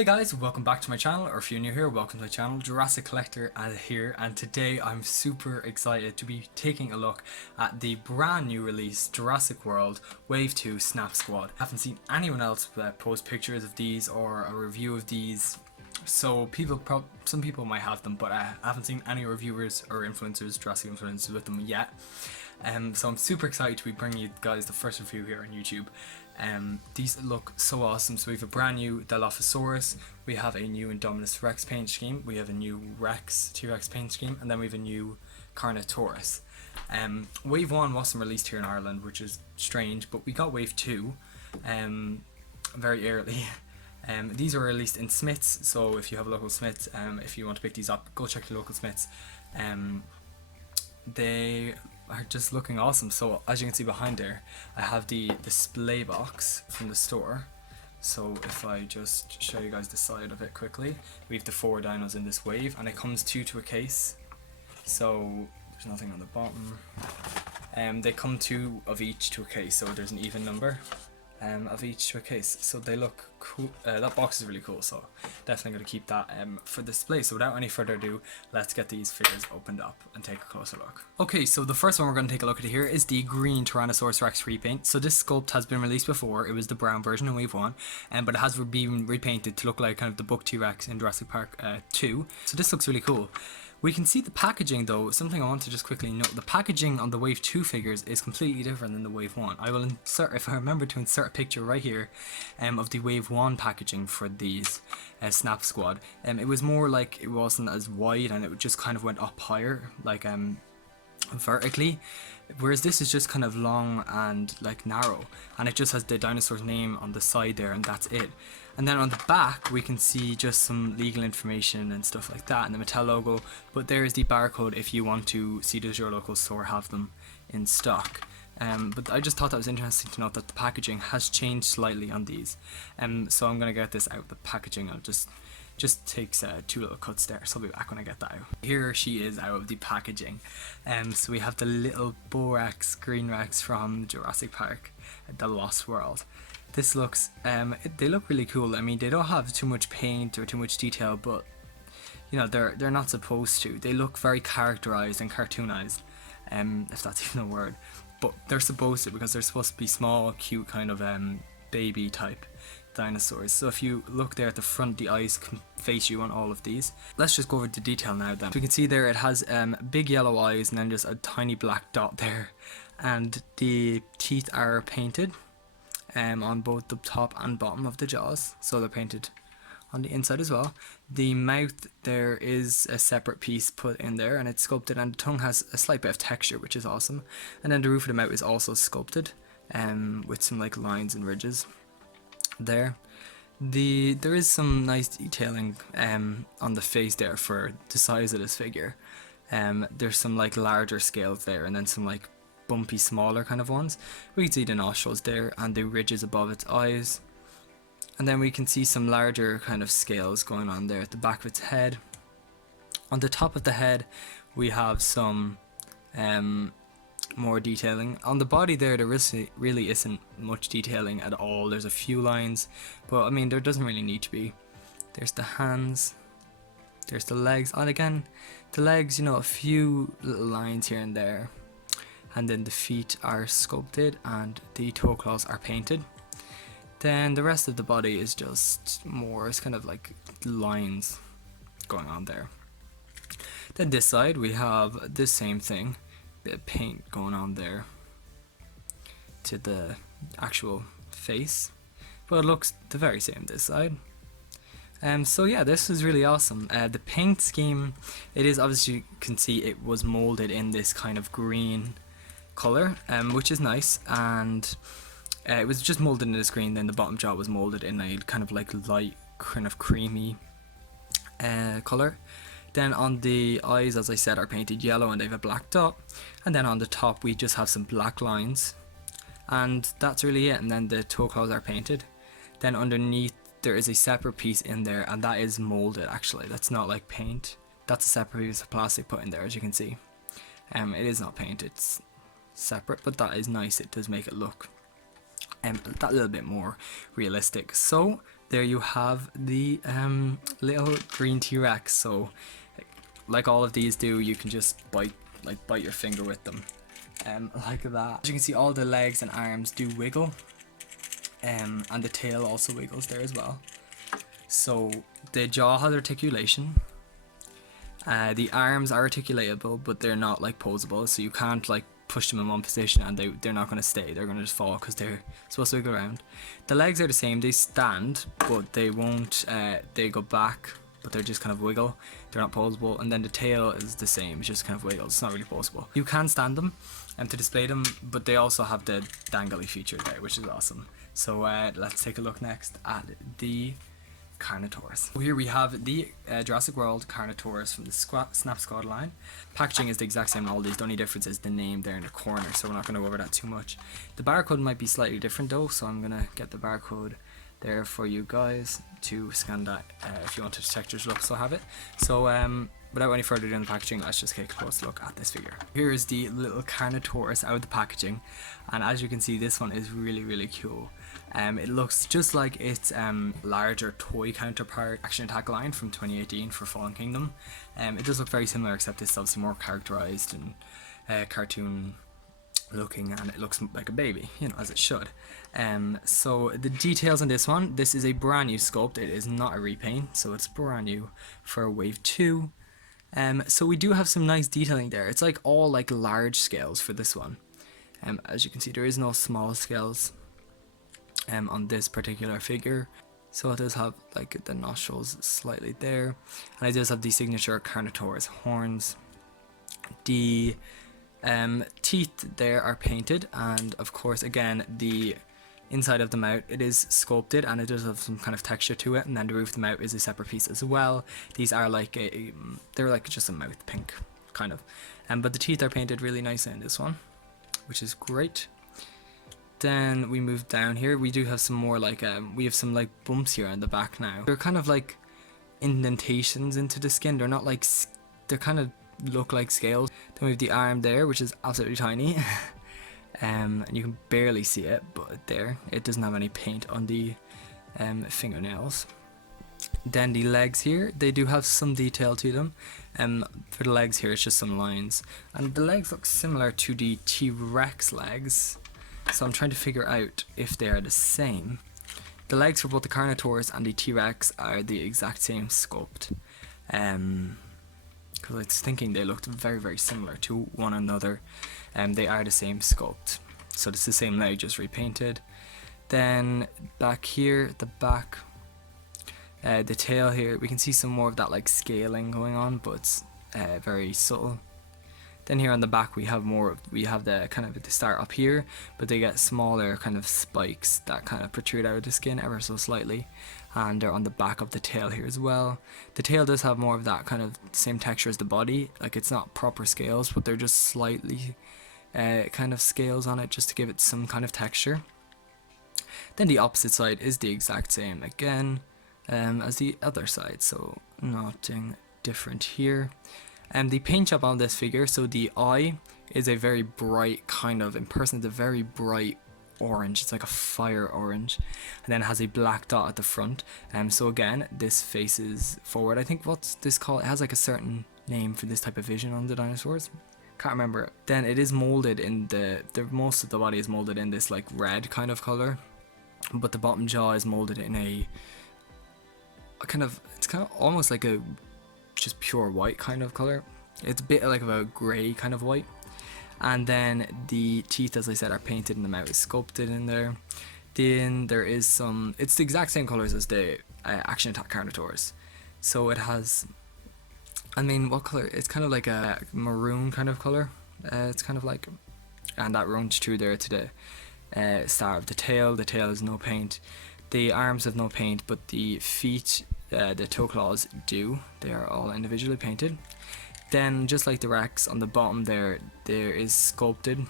Hey guys, welcome back to my channel, or if you're new here, welcome to my channel. Jurassic Collector here, and today I'm super excited to be taking a look at the brand new release Jurassic World Wave 2 Snap Squad. I haven't seen anyone else post pictures of these or a review of these, so some people might have them, but I haven't seen any reviewers or influencers, Jurassic influencers with them yet. So I'm super excited to be bringing you guys the first review here on YouTube. These look so awesome. So we have a brand new Dilophosaurus, we have a new Indominus Rex paint scheme, we have a new T-Rex paint scheme, and then we have a new Carnotaurus. Wave 1 wasn't released here in Ireland, which is strange, but we got Wave 2 very early. These are released in Smiths, so if you have a local Smiths, if you want to pick these up, go check your local Smiths. They are just looking awesome. So as you can see behind there, I have the display box from the store. So if I just show you guys the side of it quickly, we have the 4 dinos in this wave, and it comes two to a case, so there's nothing on the bottom. They come 2 of each to a case, so there's an even number of each to a case. So they look cool. That box is really cool, so definitely going to keep that for display. So without any further ado, let's get these figures opened up and take a closer look. Okay, so the first one we're going to take a look at here is the green Tyrannosaurus Rex repaint. So this sculpt has been released before. It was the brown version in Wave 1, but it has been repainted to look like kind of the book T-Rex in Jurassic Park 2. So this looks really cool. We can see the packaging though. Something I want to just quickly note: the packaging on the Wave 2 figures is completely different than the Wave 1. I will insert, if I remember to insert a picture right here of the Wave 1 packaging for these Snap Squad. It was more like, it wasn't as wide, and it just kind of went up higher, like vertically, whereas this is just kind of long and like narrow, and it just has the dinosaur's name on the side there, and that's it. And then on the back we can see just some legal information and stuff like that, and the Mattel logo, but there is the barcode if you want to see does your local store have them in stock. But I just thought that was interesting to note that the packaging has changed slightly on these. So I'm going to get this out of the packaging. I'll just takes 2 little cuts there, so I'll be back when I get that out. Here she is out of the packaging. So we have the little Borax Green Rex from Jurassic Park, The Lost World. This looks, they look really cool. I mean, they don't have too much paint or too much detail, but you know, they're not supposed to. They look very characterized and cartoonized, if that's even a word. But they're supposed to, because they're supposed to be small, cute kind of baby type dinosaurs. So if you look there at the front, the eyes can face you on all of these. Let's just go over the detail now then. So you can see there it has big yellow eyes and then just a tiny black dot there, and the teeth are painted on both the top and bottom of the jaws, so they're painted on the inside as well. The mouth, there is a separate piece put in there and it's sculpted, and the tongue has a slight bit of texture, which is awesome. And then the roof of the mouth is also sculpted with some like lines and ridges there. There is some nice detailing on the face there for the size of this figure. There's some like larger scales there, and then some like bumpy smaller kind of ones. We can see the nostrils there and the ridges above its eyes, and then we can see some larger kind of scales going on there at the back of its head. On the top of the head we have some more detailing. On the body there really isn't much detailing at all. There's a few lines, but I mean, there doesn't really need to be. There's the hands, there's the legs, and again the legs, you know, a few little lines here and there. And then the feet are sculpted and the toe claws are painted. Then the rest of the body is just more, it's kind of like lines going on there. Then this side we have the same thing, bit of paint going on there to the actual face, but it looks the very same this side. So yeah, this is really awesome. The paint scheme, it is obviously, you can see it was molded in this kind of green color, which is nice, and it was just molded in this green. Then the bottom jaw was molded in a kind of like light kind of creamy color. Then on the eyes, as I said, are painted yellow and they have a black dot, and then on the top we just have some black lines, and that's really it. And then the toe claws are painted. Then underneath there is a separate piece in there, and that is molded actually. That's not like paint, that's a separate piece of plastic put in there, as you can see. It is not paint, it's separate, but that is nice. It does make it look that little bit more realistic. So there you have the little green T-Rex. So like all of these do, you can just bite your finger with them, like that. As you can see, all the legs and arms do wiggle, and the tail also wiggles there as well. So the jaw has articulation. The arms are articulatable, but they're not like posable, so you can't like push them in one position and they're not going to stay. They're going to just fall because they're supposed to wiggle around. The legs are the same. They stand, but they won't. They go back, but they're just kind of wiggle. They're not posable. And then the tail is the same. It's just kind of wiggles. It's not really posable. You can stand them to display them, but they also have the dangly feature there, which is awesome. So let's take a look next at the Carnotaurus. So here we have the Jurassic World Carnotaurus from the Snap Squad line. Packaging is the exact same in all these. The only difference is the name there in the corner, so we're not going to go over that too much. The barcode might be slightly different though, so I'm going to get the barcode there for you guys to scan that if you want to check your looks, so have it. So without any further ado in the packaging, let's just take a close look at this figure. Here is the little Carnotaurus out of the packaging, and as you can see, this one is really cool. It looks just like its larger toy counterpart Action Attack line from 2018 for Fallen Kingdom. It does look very similar, except it's obviously more characterized and cartoon looking, and it looks like a baby, you know, as it should. So the details on this one, this is a brand new sculpt. It is not a repaint, so it's brand new for wave 2. So we do have some nice detailing there. It's like all like large scales for this one. As you can see, there is no small scales on this particular figure. So it does have like the nostrils slightly there, and it does have the signature Carnotaurus horns. The teeth there are painted, and of course again the inside of the mouth, it is sculpted and it does have some kind of texture to it, and then the roof of the mouth is a separate piece as well. These are like they're like just a mouth pink kind of, but the teeth are painted really nicely in this one, which is great. Then we move down here. We do have some more like we have some like bumps here on the back now. They're kind of like indentations into the skin. They're not like they're kind of look like scales. Then we have the arm there, which is absolutely tiny. And you can barely see it, but there, it doesn't have any paint on the fingernails. Then the legs here, they do have some detail to them. For the legs here, it's just some lines, and the legs look similar to the T-Rex legs, so I'm trying to figure out if they are the same. The legs for both the Carnotaurus and the T-Rex are the exact same sculpt, because I was thinking they looked very similar to one another. They are the same sculpt, so it's the same leg, just repainted. Then back here at the back, the tail here, we can see some more of that like scaling going on, but it's very subtle. Then here on the back we have the kind of at the start up here, but they get smaller kind of spikes that kind of protrude out of the skin ever so slightly, and they're on the back of the tail here as well. The tail does have more of that kind of same texture as the body, like it's not proper scales, but they're just slightly kind of scales on it just to give it some kind of texture. Then the opposite side is the exact same again as the other side, so nothing different here. And the paint job on this figure, so the eye is a very bright kind of, in person it's a very bright orange, it's like a fire orange, and then it has a black dot at the front. So again, this faces forward. I think what's this called, it has like a certain name for this type of vision on the dinosaurs, can't remember. Then it is molded in the most of the body is molded in this like red kind of color, but the bottom jaw is molded in a kind of, it's kind of almost like a just pure white kind of color. It's a bit like of a grey kind of white. And then the teeth, as I said, are painted and the mouth is sculpted in there. Then there is some, it's the exact same colors as the Action Attack Carnotaurus. So it has, I mean, what color? It's kind of like a maroon kind of color. It's kind of like, and that runs through there to the start of the tail. The tail has no paint. The arms have no paint, but the feet, the toe claws do. They are all individually painted. Then, just like the Rex, on the bottom there is sculpted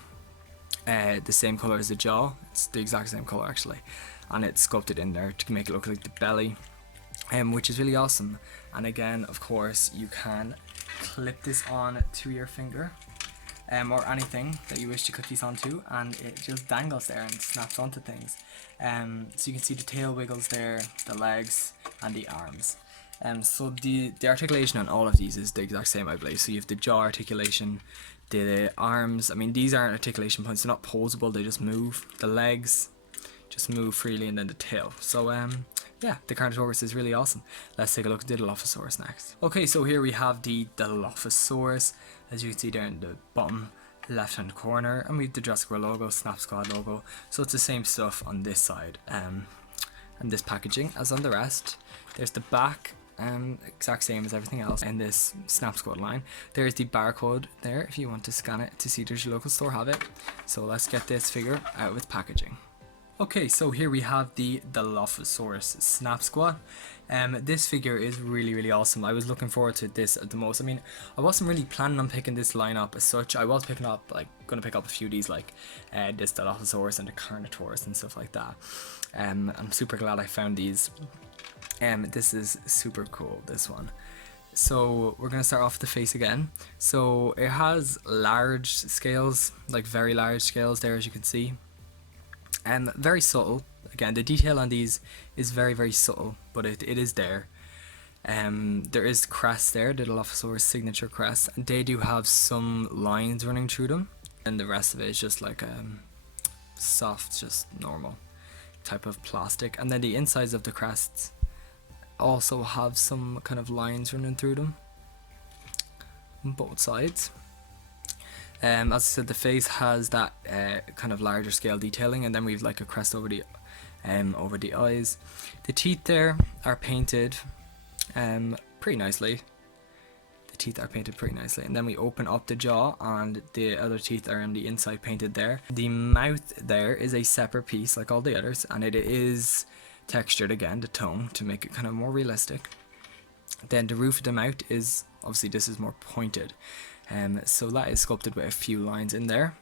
the same color as the jaw. It's the exact same color actually, and it's sculpted in there to make it look like the belly, which is really awesome. And again, of course, you can clip this on to your finger. or anything that you wish to cut these onto, and it just dangles there and snaps onto things. So you can see the tail wiggles there, the legs, and the arms. So the articulation on all of these is the exact same, I believe. So you have the jaw articulation, the arms. I mean, these aren't articulation points; they're not posable. They just move. The legs just move freely, and then the tail. So yeah, the Carnotaurus is really awesome. Let's take a look at the Dilophosaurus next. Okay, so here we have the Dilophosaurus, as you can see there in the bottom left hand corner, and we have the Jurassic World logo, Snap Squad logo. So it's the same stuff on this side and this packaging as on the rest. There's the back, exact same as everything else in this Snap Squad line. There's the barcode there if you want to scan it to see does your local store have it. So let's get this figure out of its packaging. Okay, so here we have the Dilophosaurus Snap Squad. This figure is really awesome. I was looking forward to this the most. I mean, I wasn't really planning on picking this lineup as such. I was picking up, gonna pick up a few of these, like this Dilophosaurus and the Carnotaurus and stuff like that. I'm super glad I found these. This is super cool, this one. So we're gonna start off with the face again. So it has large scales, like very large scales there, as you can see. Very subtle. Again, the detail on these is very subtle, but it is there. There is crest there, the Dilophosaurus signature crest, and they do have some lines running through them, and the rest of it is just like soft, just normal type of plastic. And then the insides of the crests also have some kind of lines running through them on both sides. As I said, the face has that kind of larger scale detailing, and then we've like a crest over the eyes. The teeth there are painted pretty nicely. The teeth are painted pretty nicely, and then we open up the jaw, and the other teeth are on the inside painted there. The mouth there is a separate piece like all the others, and it is textured again, the tone, to make it kind of more realistic. Then the roof of the mouth is, obviously this is more pointed. So that is sculpted with a few lines in there.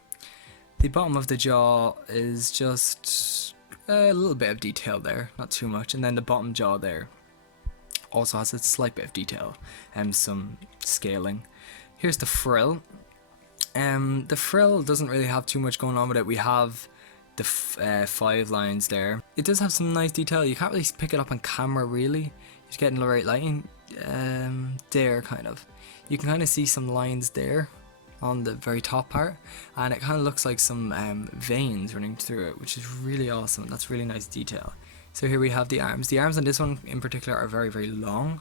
The bottom of the jaw is just a little bit of detail there, not too much. And then the bottom jaw there also has a slight bit of detail and some scaling. Here's the frill. The frill doesn't really have too much going on with it. We have the 5 lines there. It does have some nice detail. You can't really pick it up on camera really. You're getting the right lighting there, kind of. You can kind of see some lines there on the very top part, and it kind of looks like some veins running through it, which is really awesome. That's really nice detail. So here we have the arms. The arms on this one in particular are very long,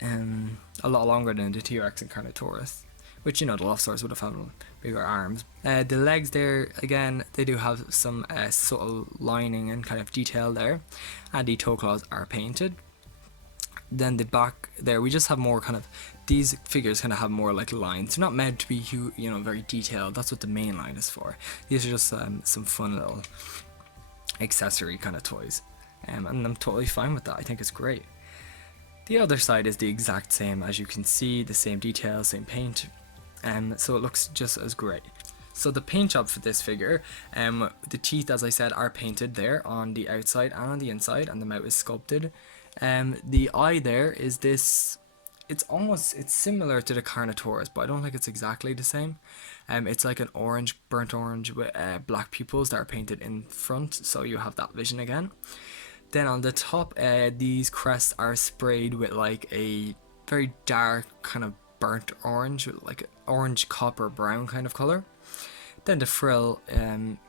a lot longer than the TRex and Carnotaurus, which, you know, the Dilophosaurus would have had bigger arms. The legs there, again, they do have some subtle lining and kind of detail there, and the toe claws are painted. Then the back there, we just have more kind of, these figures kind of have more like lines. They're not meant to be, you know, very detailed. That's what the main line is for. These are just some fun little accessory kind of toys, and I'm totally fine with that. I think it's great. The other side is the exact same, as you can see, the same detail, same paint, so it looks just as great. So the paint job for this figure, the teeth, as I said, are painted there on the outside and on the inside, and the mouth is sculpted. The eye there is this, it's similar to the Carnotaurus, but I don't think it's exactly the same. It's like an orange, burnt orange with black pupils that are painted in front, so you have that vision again. Then on the top, these crests are sprayed with like a very dark kind of burnt orange, with like orange copper brown kind of color. Then the frill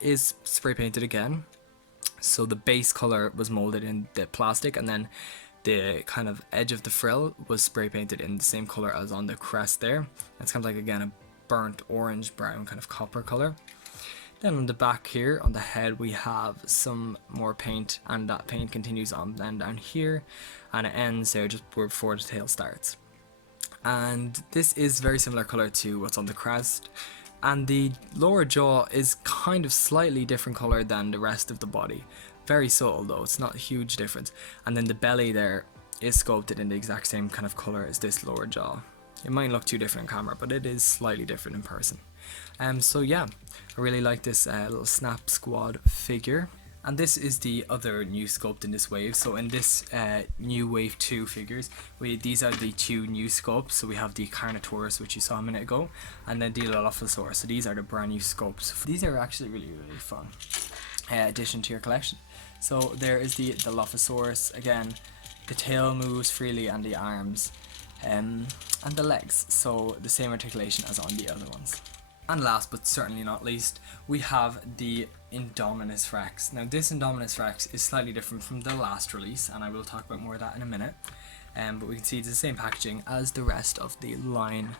is spray painted again. So the base color was molded in the plastic, and then the kind of edge of the frill was spray painted in the same color as on the crest there. It's kind of like, again, a burnt orange brown kind of copper color. Then on the back here, on the head, we have some more paint, and that paint continues on then down here, and it ends there just before the tail starts. And this is very similar color to what's on the crest. And the lower jaw is kind of slightly different color than the rest of the body. Very subtle though, it's not a huge difference. And then the belly there is sculpted in the exact same kind of color as this lower jaw. It might look too different on camera, but it is slightly different in person. So yeah, I really like this little Snap Squad figure. And this is the other new sculpt in this wave. So in this new wave 2 figures, these are the 2 new sculpts. So we have the Carnotaurus, which you saw a minute ago, and then the Dilophosaurus. So these are the brand new sculpts. These are actually really fun addition to your collection. So there is the Dilophosaurus. Again, the tail moves freely and the arms, and the legs. So the same articulation as on the other ones. And last but certainly not least, we have the Indominus Rex. Now this Indominus Rex is slightly different from the last release, and I will talk about more of that in a minute. But we can see it's the same packaging as the rest of the line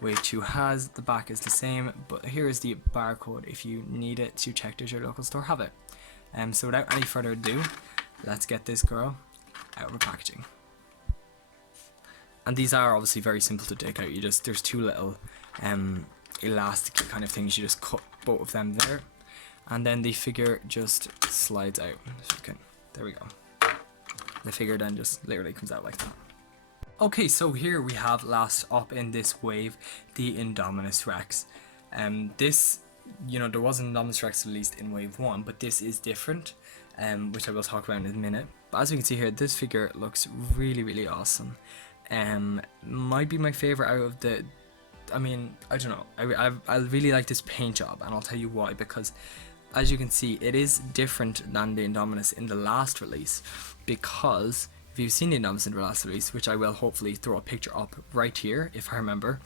Wave 2 has. The back is the same, but here is the barcode if you need it to check does your local store have it. So without any further ado, let's get this girl out of the packaging. And these are obviously very simple to take out. There's 2 little elastic kind of things. You just cut both of them there, and then the figure just slides out. There we go. The figure then just literally comes out like that. Okay, so here we have last up in this wave the Indominus Rex. This, there was an Indominus Rex released in wave 1, but this is different, which I will talk about in a minute. But as we can see here, this figure looks really awesome. Might be my favorite out of the, I don't know, I really like this paint job, and I'll tell you why. Because as you can see, it is different than the Indominus in the last release, because if you've seen the Indominus in the last release, which I will hopefully throw a picture up right here if I remember,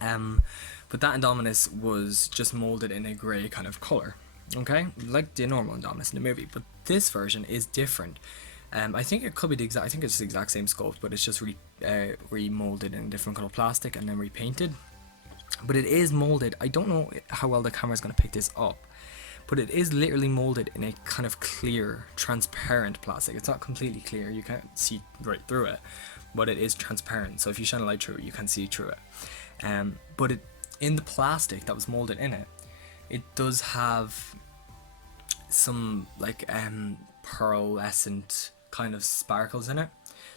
but that Indominus was just molded in a grey kind of colour, okay, like the normal Indominus in the movie. But this version is different. I think it could be I think it's the exact same sculpt, but it's just remolded in different colour plastic and then repainted. But it is molded, I don't know how well the camera is going to pick this up, but it is literally molded in a kind of clear, transparent plastic. It's not completely clear, you can't see right through it, but it is transparent, so if you shine a light through it, you can see through it. But in the plastic that was molded in it, it does have some like pearlescent kind of sparkles in it.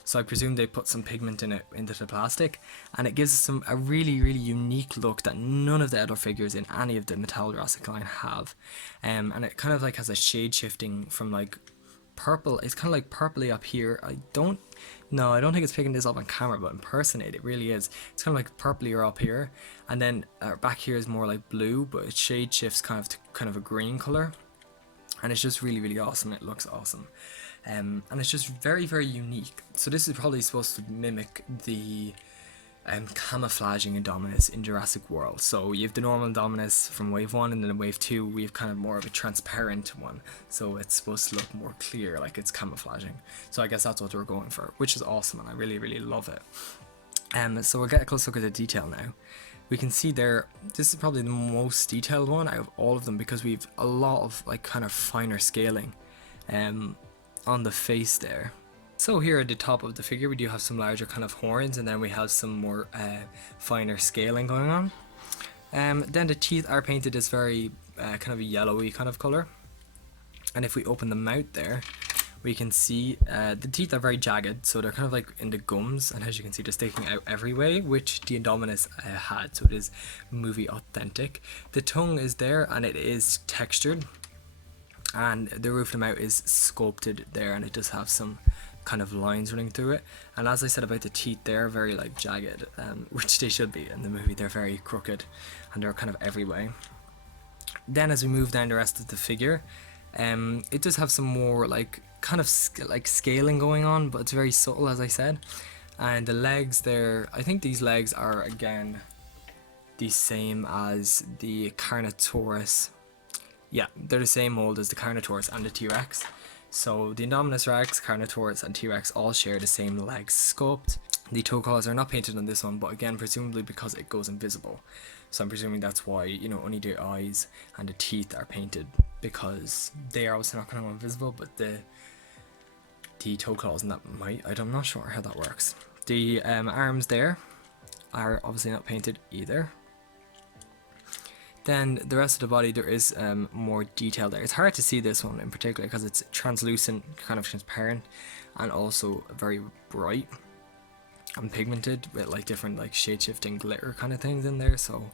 So I presume they put some pigment in it into the plastic, and it gives us a really unique look that none of the other figures in any of the Mattel Jurassic line have. And it kind of like has a shade shifting from like purple. It's kind of like purpley up here. I don't think it's picking this up on camera, but in person it really is. It's kind of like purplier up here, and then back here is more like blue, but it shade shifts kind of to kind of a green color, and it's just really awesome. It looks awesome. And it's just very unique. So this is probably supposed to mimic the camouflaging Indominus in Jurassic World. So you have the normal Indominus from wave 1, and then in wave 2 we have kind of more of a transparent one, so it's supposed to look more clear, like it's camouflaging. So I guess that's what we're going for, which is awesome, and I really love it. So we'll get a close look at the detail now. We can see there, this is probably the most detailed one out of all of them, because we've a lot of like kind of finer scaling on the face there. So here at the top of the figure we do have some larger kind of horns, and then we have some more finer scaling going on. Then the teeth are painted this very kind of a yellowy kind of colour, and if we open the mouth there, we can see the teeth are very jagged, so they're kind of like in the gums, and as you can see they're sticking out every way, which the Indominus had, so it is movie authentic. The tongue is there and it is textured, and the roof of the mouth is sculpted there, and it does have some kind of lines running through it. And as I said about the teeth, they're very like jagged, which they should be in the movie. They're very crooked and they're kind of every way. Then as we move down the rest of the figure, it does have some more like kind of scaling going on, but it's very subtle, as I said. And the legs there, I think these legs are again the same as the Carnotaurus. Yeah, they're the same mold as the Carnotaurus and the T-Rex. So the Indominus Rex, Carnotaurus and T-Rex all share the same leg sculpt. The toe claws are not painted on this one, but again presumably because it goes invisible. So I'm presuming that's why, only the eyes and the teeth are painted, because they are also not going to go invisible, but the toe claws and that might, I'm not sure how that works. The arms there are obviously not painted either. Then the rest of the body, there is more detail there. It's hard to see this one in particular because it's translucent, kind of transparent, and also very bright and pigmented with like different like shade shifting glitter kind of things in there. So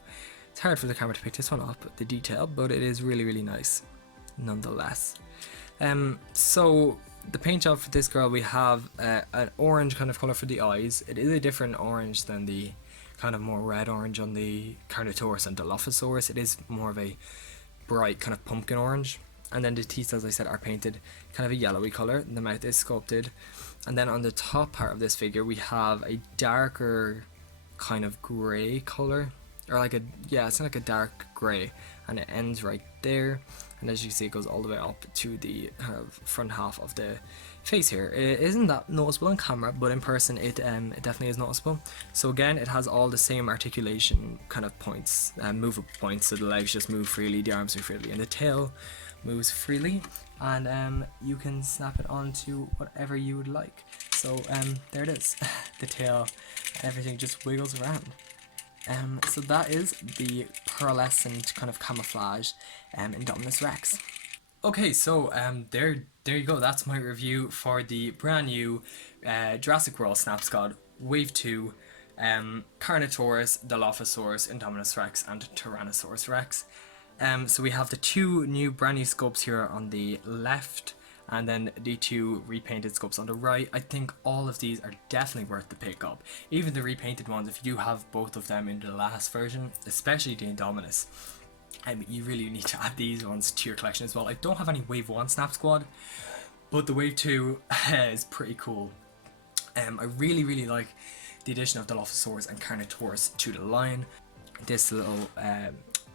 it's hard for the camera to pick this one up, the detail, but it is really nice nonetheless. So the paint job for this girl, we have an orange kind of color for the eyes. It is a different orange than the kind of more red orange on the Carnotaurus and Dilophosaurus. It is more of a bright kind of pumpkin orange. And then the teeth, as I said, are painted kind of a yellowy color. The mouth is sculpted. And then on the top part of this figure, we have a darker kind of grey color, or like it's like a dark grey, and it ends right there. And as you can see, it goes all the way up to the kind of front half of the face here. It isn't that noticeable on camera, but in person it definitely is noticeable. So again, it has all the same articulation kind of points, movable points, so the legs just move freely, the arms move freely, and the tail moves freely, and you can snap it onto whatever you would like. So there it is. The tail, everything just wiggles around. So that is the pearlescent kind of camouflage Indominus Rex. Okay, so there you go. That's my review for the brand new Jurassic World Snap Squad Wave 2 Carnotaurus, Dilophosaurus, Indominus Rex, and Tyrannosaurus Rex. So we have the two new brand new sculpts here on the left, and then the two repainted sculpts on the right. I think all of these are definitely worth the pick up. Even the repainted ones, if you do have both of them in the last version, especially the Indominus, you really need to add these ones to your collection as well. I don't have any Wave 1 Snap Squad, but the Wave 2 is pretty cool. I really like the addition of Dilophosaurus and Carnotaurus to the line. This little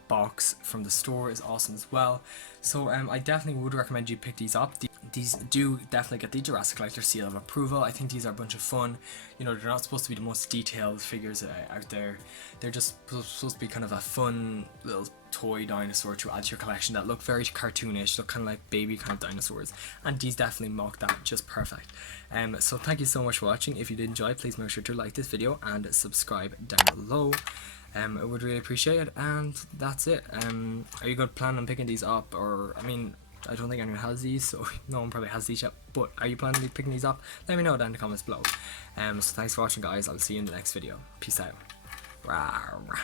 box from the store is awesome as well. So I definitely would recommend you pick these up. These do definitely get the Jurassic Collector seal of approval. I think these are a bunch of fun. You know, they're not supposed to be the most detailed figures out there. They're just supposed to be kind of a fun little toy dinosaur to add to your collection that look very cartoonish, look kind of like baby kind of dinosaurs, and these definitely mock that just perfect. So thank you so much for watching. If you did enjoy, please make sure to like this video and subscribe down below. I would really appreciate it, and that's it. Are you good planning on picking these up? Or, I mean, I don't think anyone has these, so no one probably has these yet, but are you planning on picking these up? Let me know down in the comments below. So thanks for watching, guys. I'll see you in the next video. Peace out. Rawr.